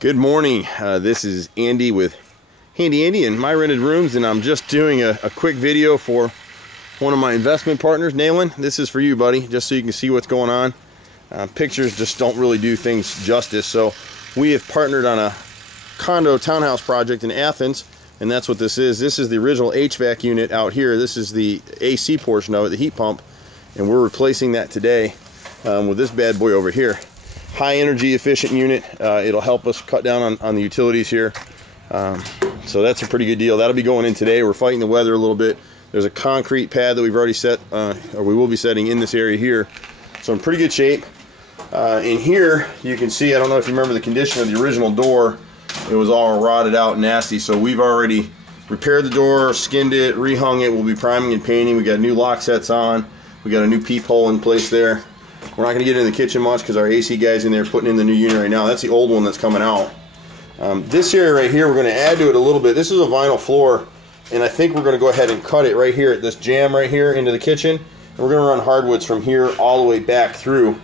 Good morning. This is Andy with Handy Andy and My Rented Rooms, and I'm just doing a quick video for one of my investment partners, Nayland. This is for you, buddy, just so you can see what's going on. Pictures just don't really do things justice. So we have partnered on a condo townhouse project in Athens, and that's what this is. This is the original HVAC unit out here. This is the AC portion of it, the heat pump, and we're replacing that today with this bad boy over here. High energy efficient unit. It'll help us cut down on the utilities here. So that's a pretty good deal. That'll be going in today. We're fighting the weather a little bit. There's a concrete pad that we've already set, or we will be setting in this area here. So in pretty good shape. In here, you can see, I don't know if you remember the condition of the original door. It was all rotted out and nasty. So we've already repaired the door, skinned it, rehung it. We'll be priming and painting. We got new lock sets on. We got a new peephole in place there. We're not going to get into the kitchen much because our AC guy's in there putting in the new unit right now. That's the old one that's coming out. This area right here, we're going to add to it a little bit. This is a vinyl floor, and I think we're going to go ahead and cut it right here at this jamb right here into the kitchen. And we're going to run hardwoods from here all the way back through.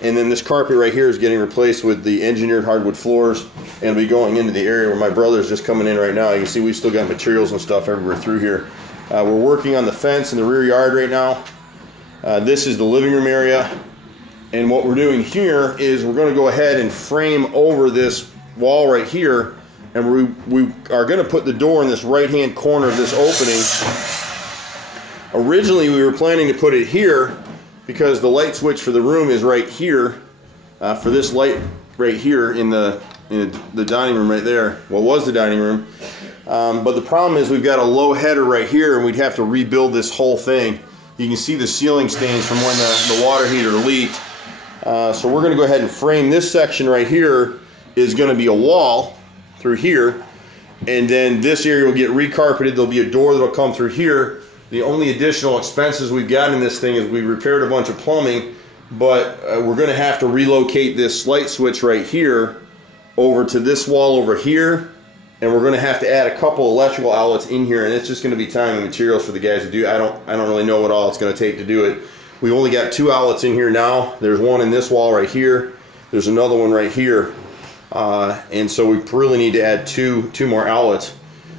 And then this carpet right here is getting replaced with the engineered hardwood floors, and it'll be going into the area where my brother's just coming in right now. You can see we've still got materials and stuff everywhere through here. We're working on the fence in the rear yard right now. This is the living room area, and what we're doing here is we're going to go ahead and frame over this wall right here, and we are going to put the door in this right hand corner of this opening. Originally we were planning to put it here because the light switch for the room is right here, for this light right here in the dining room right there. What was the dining room, but the problem is we've got a low header right here, and we'd have to rebuild this whole thing. You can see the ceiling stains from when the water heater leaked. So we're going to go ahead and frame this section right here. Is going to be a wall through here, and then this area will get recarpeted. There'll be a door that'll come through here. The only additional expenses we've got in this thing is we repaired a bunch of plumbing, but we're going to have to relocate this light switch right here over to this wall over here. And we're going to have to add a couple electrical outlets in here, and it's just going to be time and materials for the guys to do. I don't really know what all it's going to take to do it. We've only got 2 outlets in here now. There's one in this wall right here. There's another one right here, and so we really need to add two more outlets.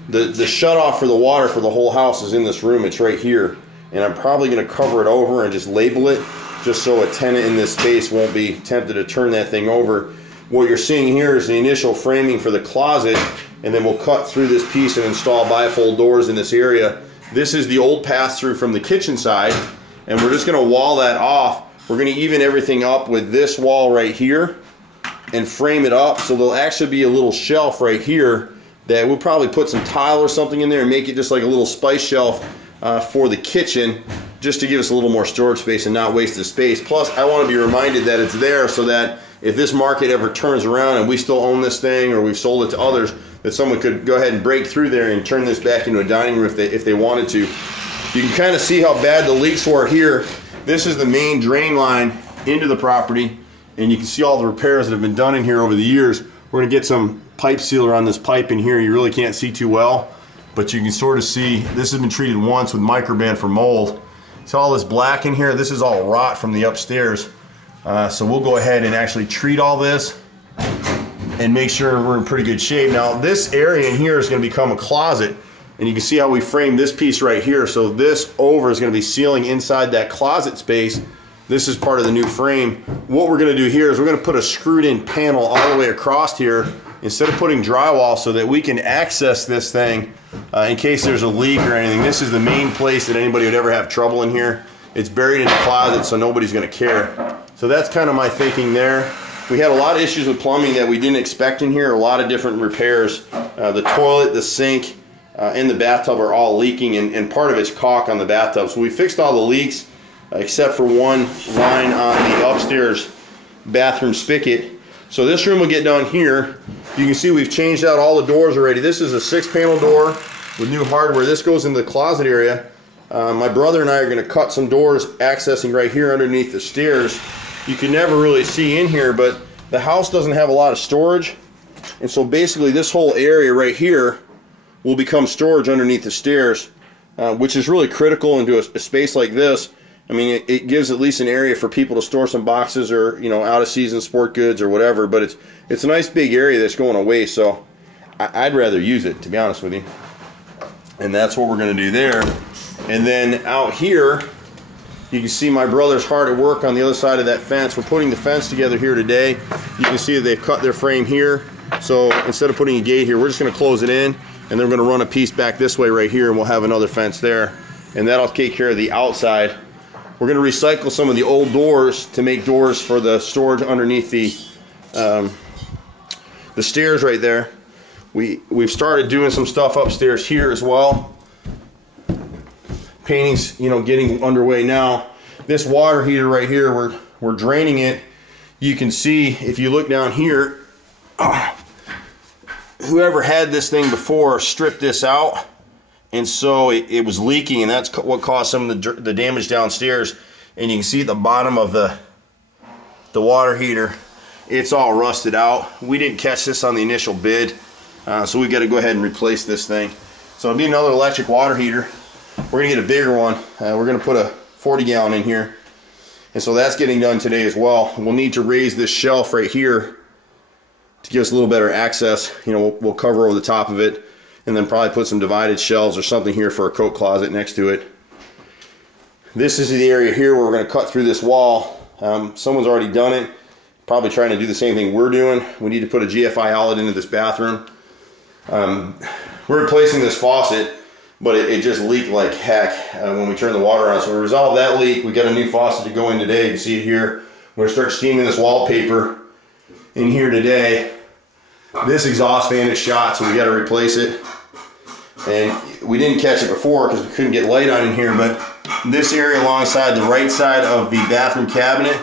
The shutoff for the water for the whole house is in this room. It's right here, and I'm probably going to cover it over and just label it, just so a tenant in this space won't be tempted to turn that thing over. What you're seeing here is the initial framing for the closet, and then we'll cut through this piece and install bifold doors in this area. This is the old pass-through from the kitchen side, and we're just going to wall that off. We're going to even everything up with this wall right here and frame it up, so there'll actually be a little shelf right here that we'll probably put some tile or something in there and make it just like a little spice shelf for the kitchen, just to give us a little more storage space and not waste the space. Plus, I want to be reminded that it's there so that if this market ever turns around and we still own this thing, or we've sold it to others, that someone could go ahead and break through there and turn this back into a dining room if they wanted to. You can kind of see how bad the leaks were here. This is the main drain line into the property, and you can see all the repairs that have been done in here over the years. We're going to get some pipe sealer on this pipe in here. You really can't see too well, but you can sort of see this has been treated once with microban for mold. See all this black in here? This is all rot from the upstairs. So we'll go ahead and actually treat all this and make sure we're in pretty good shape. Now this area in here is going to become a closet, and you can see how we framed this piece right here. So this over is going to be sealing inside that closet space. This is part of the new frame. What we're going to do here is we're going to put a screwed in panel all the way across here instead of putting drywall, so that we can access this thing in case there's a leak or anything. This is the main place that anybody would ever have trouble in here. It's buried in the closet, so nobody's going to care. So that's kind of my thinking there. We had a lot of issues with plumbing that we didn't expect in here, a lot of different repairs. The toilet, the sink, and the bathtub are all leaking, and part of it's caulk on the bathtub. So we fixed all the leaks except for one line on the upstairs bathroom spigot. So this room will get done here. You can see we've changed out all the doors already. This is a 6-panel door with new hardware. This goes into the closet area. My brother and I are going to cut some doors accessing right here underneath the stairs. You can never really see in here, but the house doesn't have a lot of storage, and so basically this whole area right here will become storage underneath the stairs, which is really critical into a space like this. I mean, it gives at least an area for people to store some boxes or, you know, out of season sport goods or whatever, but it's a nice big area that's going away, so I'd rather use it, to be honest with you. And that's what we're going to do there. And then out here, you can see my brother's hard at work on the other side of that fence. We're putting the fence together here today. You can see that they've cut their frame here. So instead of putting a gate here, we're just going to close it in, and then we're going to run a piece back this way right here, and we'll have another fence there. And that'll take care of the outside. We're going to recycle some of the old doors to make doors for the storage underneath the stairs right there. We've started doing some stuff upstairs here as well. Painting's, you know, getting underway now. This water heater right here, we're draining it. You can see if you look down here, whoever had this thing before stripped this out, and so it was leaking, and that's what caused some of the damage downstairs. And you can see at the bottom of the water heater, it's all rusted out. We didn't catch this on the initial bid, so we got to go ahead and replace this thing. So it'll be another electric water heater. We're gonna get a bigger one. We're gonna put a 40 gallon in here, and so that's getting done today as well. We'll need to raise this shelf right here to give us a little better access. You know, we'll cover over the top of it, and then probably put some divided shelves or something here for a coat closet next to it. This is the area here where we're going to cut through this wall. Someone's already done it, probably trying to do the same thing we're doing. We need to put a GFI outlet into this bathroom. We're replacing this faucet, but it just leaked like heck when we turned the water on. So we resolved that leak. We got a new faucet to go in today. You can see it here. We're going to start steaming this wallpaper in here today. This exhaust fan is shot, so we got to replace it. And we didn't catch it before because we couldn't get light on in here, but this area alongside the right side of the bathroom cabinet,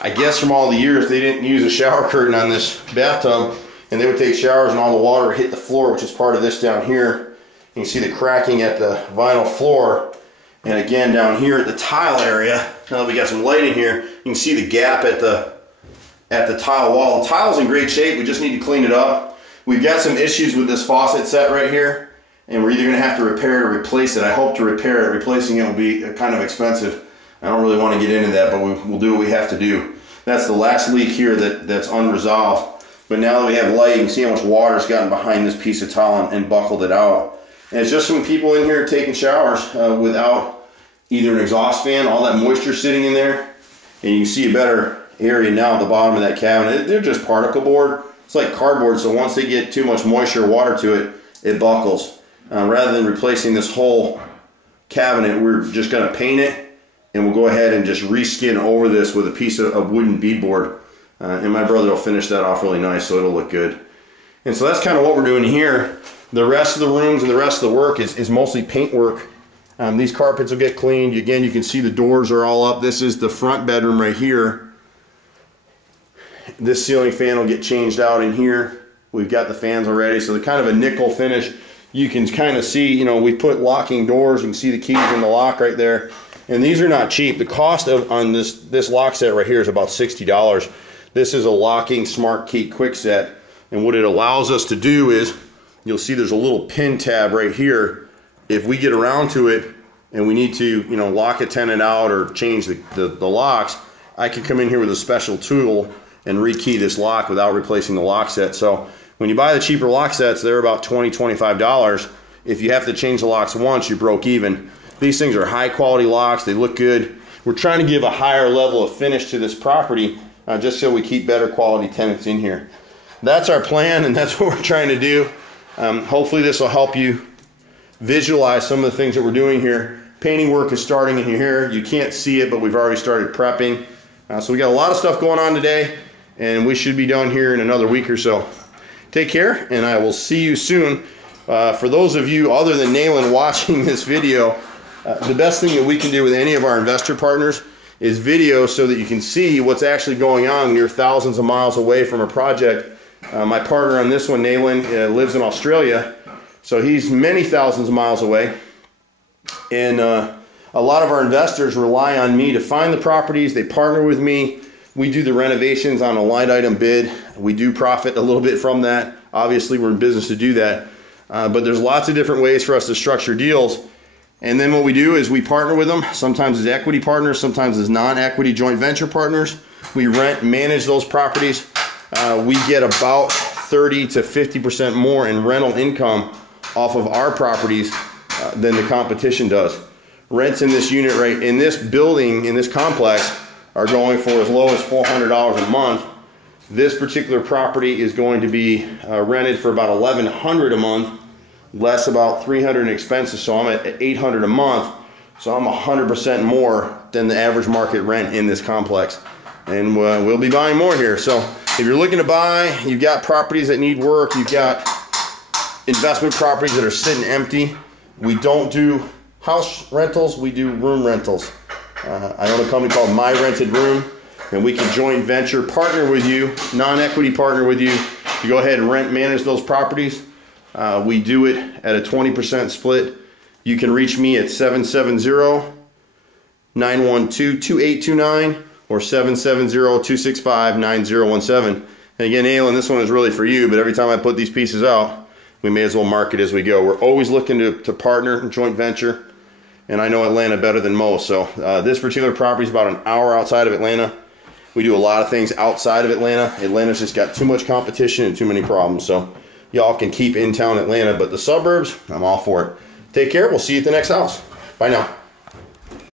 I guess from all the years they didn't use a shower curtain on this bathtub, and they would take showers and all the water would hit the floor, which is part of this down here. You can see the cracking at the vinyl floor, and again down here at the tile area, now that we got some light in here, you can see the gap at the tile wall. The tile's in great shape, we just need to clean it up. We've got some issues with this faucet set right here, and we're either going to have to repair it or replace it. I hope to repair it. Replacing it will be kind of expensive. I don't really want to get into that, but we'll do what we have to do. That's the last leak here that's unresolved. But now that we have light, you can see how much water's gotten behind this piece of tile and buckled it out. And it's just some people in here taking showers without either an exhaust fan, all that moisture sitting in there. And you can see a better area now at the bottom of that cabinet. They're just particle board. It's like cardboard, so once they get too much moisture or water to it, it buckles. Rather than replacing this whole cabinet, we're just going to paint it, and we'll go ahead and just reskin over this with a piece of wooden beadboard. And my brother will finish that off really nice, so it'll look good. And so that's kind of what we're doing here. The rest of the rooms and the rest of the work is mostly paint work. These carpets will get cleaned. Again, you can see the doors are all up. This is the front bedroom right here. This ceiling fan will get changed out in here. We've got the fans already, so they're kind of a nickel finish. You can kind of see, you know, we put locking doors. You can see the keys in the lock right there. And these are not cheap. The cost on this lock set right here is about $60. This is a locking smart key quick set. And what it allows us to do is, you'll see there's a little pin tab right here. If we get around to it and we need to, you know, lock a tenant out or change the locks, I can come in here with a special tool and rekey this lock without replacing the lock set. So when you buy the cheaper lock sets, they're about $20, $25. If you have to change the locks once, you broke even. These things are high quality locks. They look good. We're trying to give a higher level of finish to this property just so we keep better quality tenants in here. That's our plan, and that's what we're trying to do. Hopefully this will help you visualize some of the things that we're doing here. Painting work is starting in here. You can't see it, but we've already started prepping. So we got a lot of stuff going on today, and we should be done here in another week or so. Take care, and I will see you soon. For those of you other than Nayland watching this video, the best thing that we can do with any of our investor partners is video so that you can see what's actually going on when you're thousands of miles away from a project. My partner on this one, Nayland, lives in Australia, so he's many thousands of miles away. And a lot of our investors rely on me to find the properties. They partner with me. We do the renovations on a line item bid. We do profit a little bit from that. Obviously, we're in business to do that. But there's lots of different ways for us to structure deals. And then what we do is we partner with them, sometimes as equity partners, sometimes as non-equity joint venture partners. We rent, manage those properties. We get about 30 to 50% more in rental income off of our properties than the competition does. Rents in this unit, right, in this building, in this complex, are going for as low as $400 a month. This particular property is going to be rented for about $1,100 a month, less about $300 in expenses, so I'm at $800 a month. So I'm 100% more than the average market rent in this complex. And we'll be buying more here. So if you're looking to buy, you've got properties that need work, you've got investment properties that are sitting empty. We don't do house rentals, we do room rentals. I own a company called My Rented Room, and we can joint venture partner with you, non-equity partner with you, to go ahead and rent, manage those properties. We do it at a 20% split. You can reach me at 770-912-2829 or 770-265-9017. And again, Alan, this one is really for you, but every time I put these pieces out, we may as well market as we go. We're always looking to partner and joint venture, and I know Atlanta better than most. So this particular property is about an hour outside of Atlanta. We do a lot of things outside of Atlanta. Atlanta's just got too much competition and too many problems. So y'all can keep in town Atlanta, but the suburbs, I'm all for it. Take care. We'll see you at the next house. Bye now.